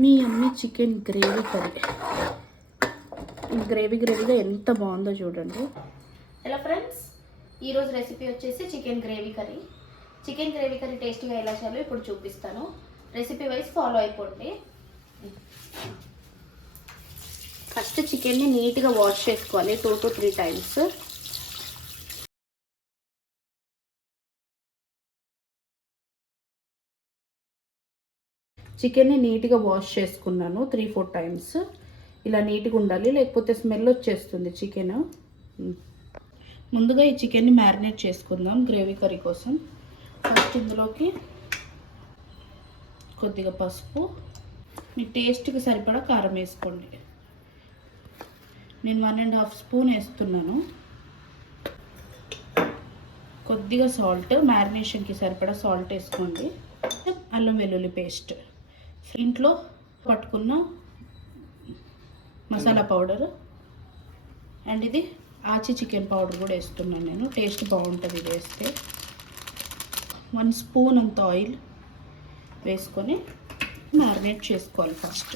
Yummy yummy chicken gravy curry. Gravy గ్రేవీగా ఎంత బాగుందో చూడండి. హలో ఫ్రెండ్స్ ఈరోజు రెసిపీ వచ్చేసి chicken gravy curry. Chicken gravy curry టేస్టీగా ఎలా చేయాలో ఇప్పుడు చూపిస్తాను. రెసిపీ వైజ్ ఫాలో అయిపోండి. ఫస్ట్ చికెన్ని నీట్గా వాష్ చేసుకోవాలి టూ టు త్రీ టైమ్స్ చికెన్ని నీట్గా వాష్ చేసుకున్నాను త్రీ ఫోర్ టైమ్స్. ఇలా నీట్గా ఉండాలి లేకపోతే స్మెల్ వచ్చేస్తుంది చికెన్. ముందుగా ఈ చికెన్ని మ్యారినేట్ చేసుకుందాం గ్రేవీ కర్రీ కోసం. ఫస్ట్ ఇందులోకి కొద్దిగా పసుపు. మీ టేస్ట్కి సరిపడా కారం వేసుకోండి. నేను వన్ అండ్ హాఫ్ స్పూన్ వేస్తున్నాను. కొద్దిగా సాల్ట్ మ్యారినేషన్కి సరిపడా సాల్ట్ వేసుకోండి. అల్లం వెల్లుల్లి పేస్ట్. ఇంట్లో పట్టుకున్న మసాలా పౌడర్. అండ్ ఇది ఆచి చికెన్ పౌడర్ కూడా వేస్తున్నాను నేను. టేస్ట్ బాగుంటుంది ఇది వేస్తే. వన్ స్పూన్ అంత ఆయిల్ వేసుకొని మ్యారినేట్ చేసుకోవాలి ఫస్ట్.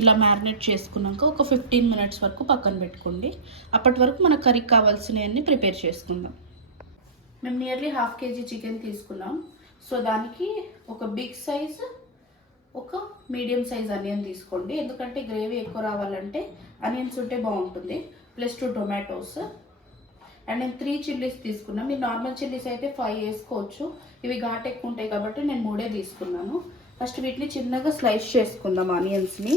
ఇలా మ్యారినేట్ చేసుకున్నాక ఒక ఫిఫ్టీన్ మినిట్స్ వరకు పక్కన పెట్టుకోండి. అప్పటి వరకు మన కర్రీకి కావాల్సినవన్నీ ప్రిపేర్ చేసుకుందాం. మేము నియర్లీ హాఫ్ కేజీ చికెన్ తీసుకున్నాం. సో దానికి ఒక బిగ్ సైజ్ ఒక మీడియం సైజ్ అనియన్ తీసుకోండి. ఎందుకంటే గ్రేవీ ఎక్కువ రావాలంటే అనియన్స్ ఉంటే బాగుంటుంది. Plus two tomatoes. అండ్ నేను త్రీ చిల్లీస్ తీసుకున్నాను మీరు నార్మల్ చిల్లీస్ అయితే ఫైవ్ వేసుకోవచ్చు. ఇవి ఘాట్ ఎక్కువ ఉంటాయి కాబట్టి నేను మూడే తీసుకున్నాను. ఫస్ట్ వీటిని చిన్నగా స్లైస్ చేసుకుందాం ఆనియన్స్ని.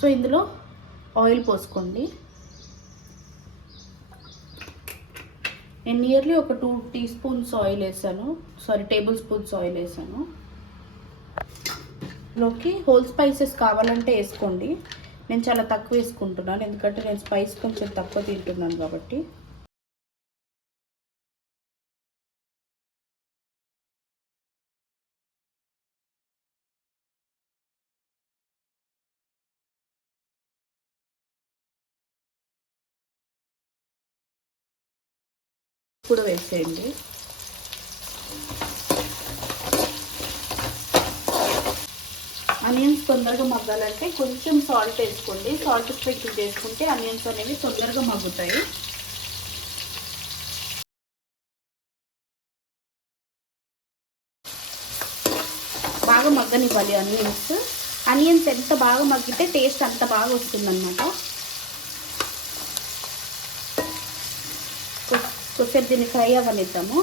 సో ఇందులో ఆయిల్ పోసుకోండి. నేను నియర్లీ ఒక టూ టీ స్పూన్స్ ఆయిల్ వేసాను. సారీ టేబుల్ స్పూన్స్ ఆయిల్ వేసాను. లోకి హోల్ స్పైసెస్ కావాలంటే వేసుకోండి. నేను చాలా తక్కువ వేసుకుంటున్నాను. ఎందుకంటే నేను స్పైస్ కొంచెం తక్కువ తింటున్నాను కాబట్టి. కూడా వేసేయండి. ఆనియన్స్ తొందరగా మగ్గాలంటే కొంచెం సాల్ట్ వేసుకోండి. సాల్ట్ స్ప్రింకిల్ చేసుకుంటే ఆనియన్స్ అనేవి తొందరగా మగ్గుతాయి. బాగా మగ్గనివ్వాలి ఆనియన్స్ ఆనియన్స్ ఎంత బాగా మగ్గితే టేస్ట్ అంత బాగా వస్తుందన్నమాట. కొద్దిసేపు దీన్ని ఫ్రై అవ్వనిద్దాము.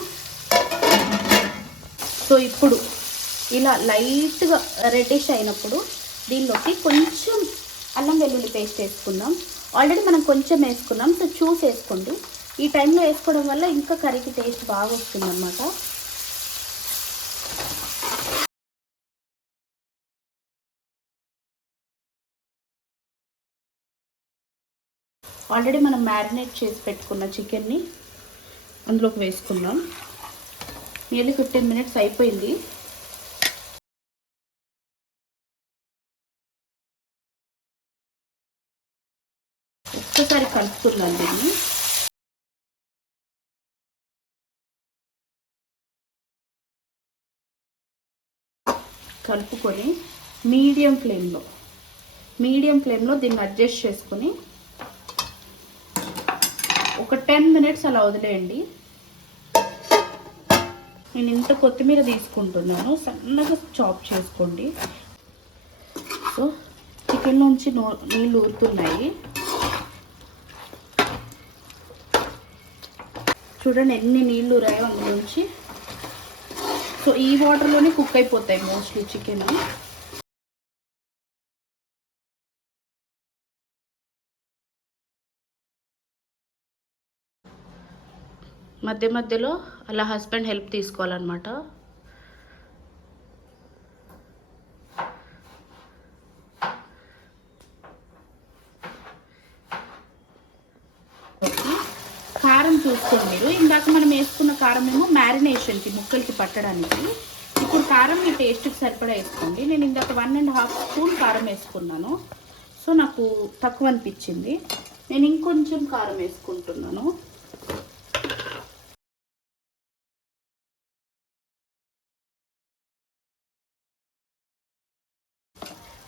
సో ఇప్పుడు ఇలా లైట్గా రెడ్డిష్ అయినప్పుడు దీనిలోకి కొంచెం అల్లం వెల్లుల్లి పేస్ట్ వేసుకుందాం. ఆల్రెడీ మనం కొంచెం వేసుకున్నాం సో చూసి వేసుకోండి. ఈ టైంలో వేసుకోవడం వల్ల ఇంకా కర్రీకి టేస్ట్ బాగా వస్తుంది అన్నమాట ఆల్రెడీ మనం మ్యారినేట్ చేసి పెట్టుకున్న చికెన్ని అందులోకి వేసుకుందాం. నియర్లీ ఫిఫ్టీన్ మినిట్స్ అయిపోయింది. ఒక్కసారి కలుపుకుందాం దీన్ని. కలుపుకొని మీడియం ఫ్లేమ్లో మీడియం ఫ్లేమ్లో దీన్ని అడ్జస్ట్ చేసుకొని ఒక టెన్ మినిట్స్ అలా వదిలేయండి. నేను ఇంత కొత్తిమీర తీసుకుంటున్నాను. సన్నగా చాప్ చేసుకోండి. సో చికెన్ నుంచి నో నీళ్ళు ఊరుతున్నాయి. చూడండి ఎన్ని నీళ్ళు ఊరాయో అందులోంచి. సో ఈ వాటర్లోనే కుక్ అయిపోతాయి మోస్ట్లీ చికెన్ మధ్య మధ్యలో అలా హస్బెండ్ హెల్ప్ తీసుకోవాలన్నమాట. కారం చూసుకోండి మీరు. ఇందాక మనం వేసుకున్న కారం ఏమో మ్యారినేషన్కి ముక్కలకి పట్టడానికి. ఇప్పుడు కారం మీ టేస్ట్కి సరిపడా వేసుకోండి. నేను ఇందాక వన్ అండ్ హాఫ్ స్పూన్ కారం వేసుకున్నాను. సో నాకు తక్కువ అనిపించింది. నేను ఇంకొంచెం కారం వేసుకుంటున్నాను.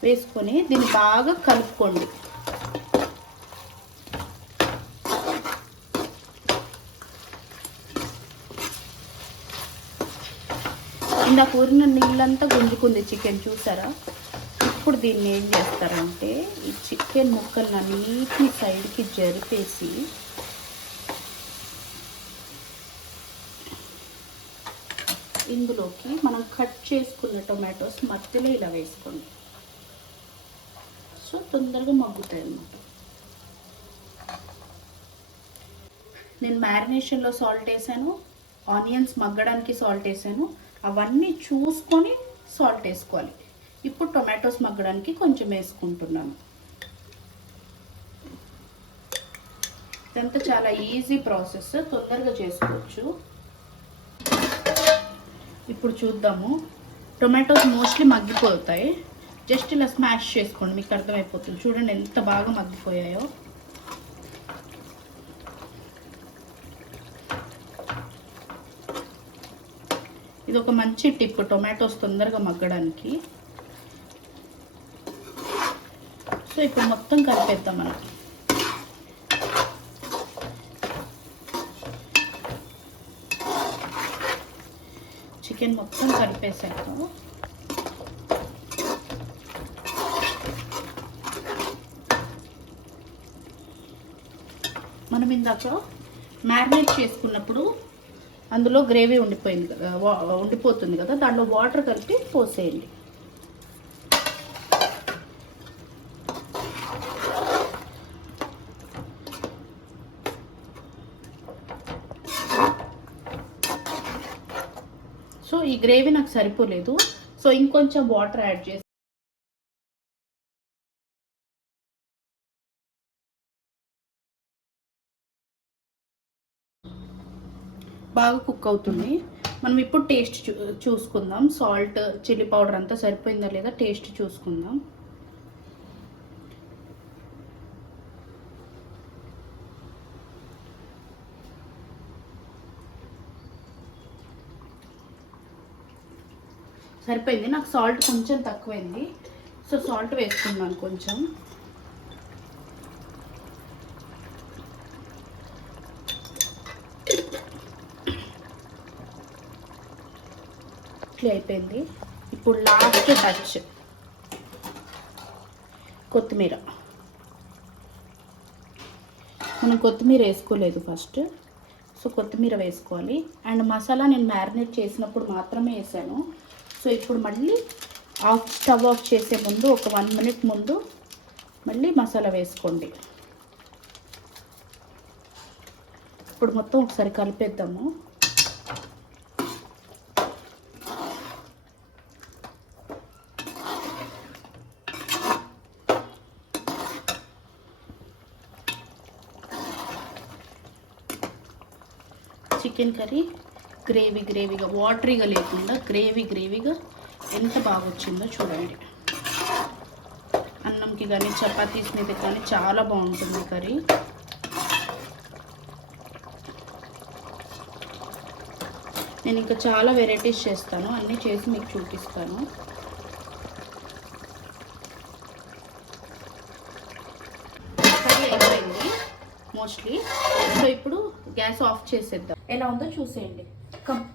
వేసుకొని దీన్ని బాగా కలుపుకోండి. ఇందాక ఊరిన నీళ్ళంతా గుంజుకుంది చికెన్ చూసారా? ఇప్పుడు దీన్ని ఏం చేస్తారంటే ఈ చికెన్ ముక్కలను అన్నిటిని సైడ్కి జరిపేసి ఇందులోకి మనం కట్ చేసుకున్న టొమాటోస్ మధ్యలో ఇలా వేసుకోండి. సో తొందరగా మగ్గుతాయి అన్నమాట. నేను మ్యారినేషన్లో సాల్ట్ వేసాను ఆనియన్స్ మగ్గడానికి సాల్ట్ వేసాను అవన్నీ చూసుకొని సాల్ట్ వేసుకోవాలి. ఇప్పుడు టొమాటోస్ మగ్గడానికి కొంచెం వేసుకుంటున్నాను. ఇదంతా చాలా ఈజీ ప్రాసెస్ తొందరగా చేసుకోవచ్చు. ఇప్పుడు చూద్దాము. టొమాటోస్ మోస్ట్లీ మగ్గిపోతాయి. జస్ట్ ఇలా స్మాష్ చేసుకోండి మీకు అర్థమైపోతుంది. చూడండి ఎంత బాగా మగ్గిపోయాయో. ఇది ఒక మంచి టిప్ టొమాటోస్ తొందరగా మగ్గడానికి. సో ఇప్పుడు మొత్తం కలిపేద్దాం మనం. చికెన్ మొత్తం కలిపేసాము మనం ఇందాక మ్యారినేట్ చేసుకున్నప్పుడు అందులో గ్రేవీ ఉండిపోయింది కదా ఉండిపోతుంది కదా దాంట్లో వాటర్ కలిపి పోసేయండి. సో ఈ గ్రేవీ నాకు సరిపోలేదు. సో ఇంకొంచెం వాటర్ యాడ్ చేసి బాగా కుక్ అవుతుంది మనం ఇప్పుడు టేస్ట్ చూ చూసుకుందాం. సాల్ట్ చిల్లీ పౌడర్ అంతా సరిపోయిందా లేదా టేస్ట్ చూసుకుందాం. సరిపోయింది. నాకు సాల్ట్ కొంచెం తక్కువైంది. సో సాల్ట్ వేసుకున్నాను కొంచెం. ఇట్లా అయిపోయింది. ఇప్పుడు లాస్ట్ టచ్ కొత్తిమీర. మనం కొత్తిమీర వేసుకోలేదు ఫస్ట్ సో కొత్తిమీర వేసుకోవాలి. అండ్ మసాలా నేను మ్యారినేట్ చేసినప్పుడు మాత్రమే వేసాను. సో ఇప్పుడు మళ్ళీ ఆఫ్ స్టవ్ ఆఫ్ చేసే ముందు ఒక వన్ మినిట్ ముందు మళ్ళీ మసాలా వేసుకోండి. ఇప్పుడు మొత్తం ఒకసారి కలిపేద్దాము. చికెన్ కర్రీ గ్రేవీ గ్రేవీగా వాటరీగా లేకుండా గ్రేవీ గ్రేవీగా ఎంత బాగా వచ్చిందో చూడండి. అన్నంకి కానీ చపాతీస్ మీద కానీ చాలా బాగుంటుంది కర్రీ. నేను ఇంకా చాలా వెరైటీస్ చేస్తాను అన్నీ చేసి మీకు చూపిస్తాను. మోస్ట్లీ. సో ఇప్పుడు గ్యాస్ ఆఫ్ చేసేద్దాం. ఎలా ఉందో చూసేయండి. కమ్.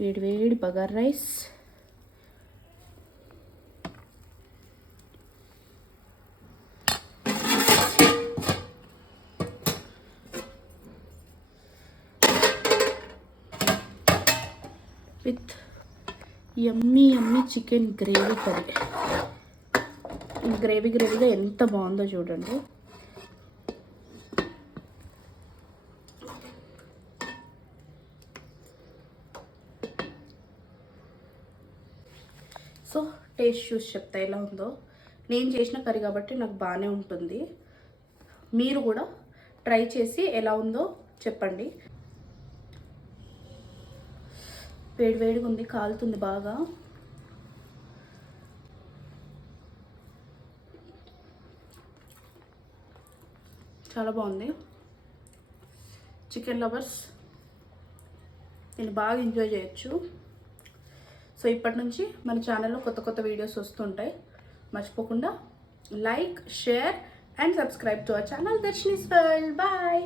వేడి వేడి bagara rice. With yummy yummy chicken gravy curry. ఈ గ్రేవీ గ్రేవీగా ఎంత బాగుందో చూడండి. సో టేస్ట్ చూసి చెప్తా ఎలా ఉందో. నేను చేసిన కర్రీ కాబట్టి నాకు బాగానే ఉంటుంది. మీరు కూడా ట్రై చేసి ఎలా ఉందో చెప్పండి. వేడి వేడిగా ఉంది కాలుతుంది బాగా. చాలా బాగుంది. చికెన్ లవర్స్ దీన్ని బాగా ఎంజాయ్ చేయొచ్చు. సో ఇప్పటి నుంచి మన ఛానల్లో కొత్త కొత్త వీడియోస్ వస్తుంటాయి. మర్చిపోకుండా like share and subscribe to our channel దర్శనీస్ world bye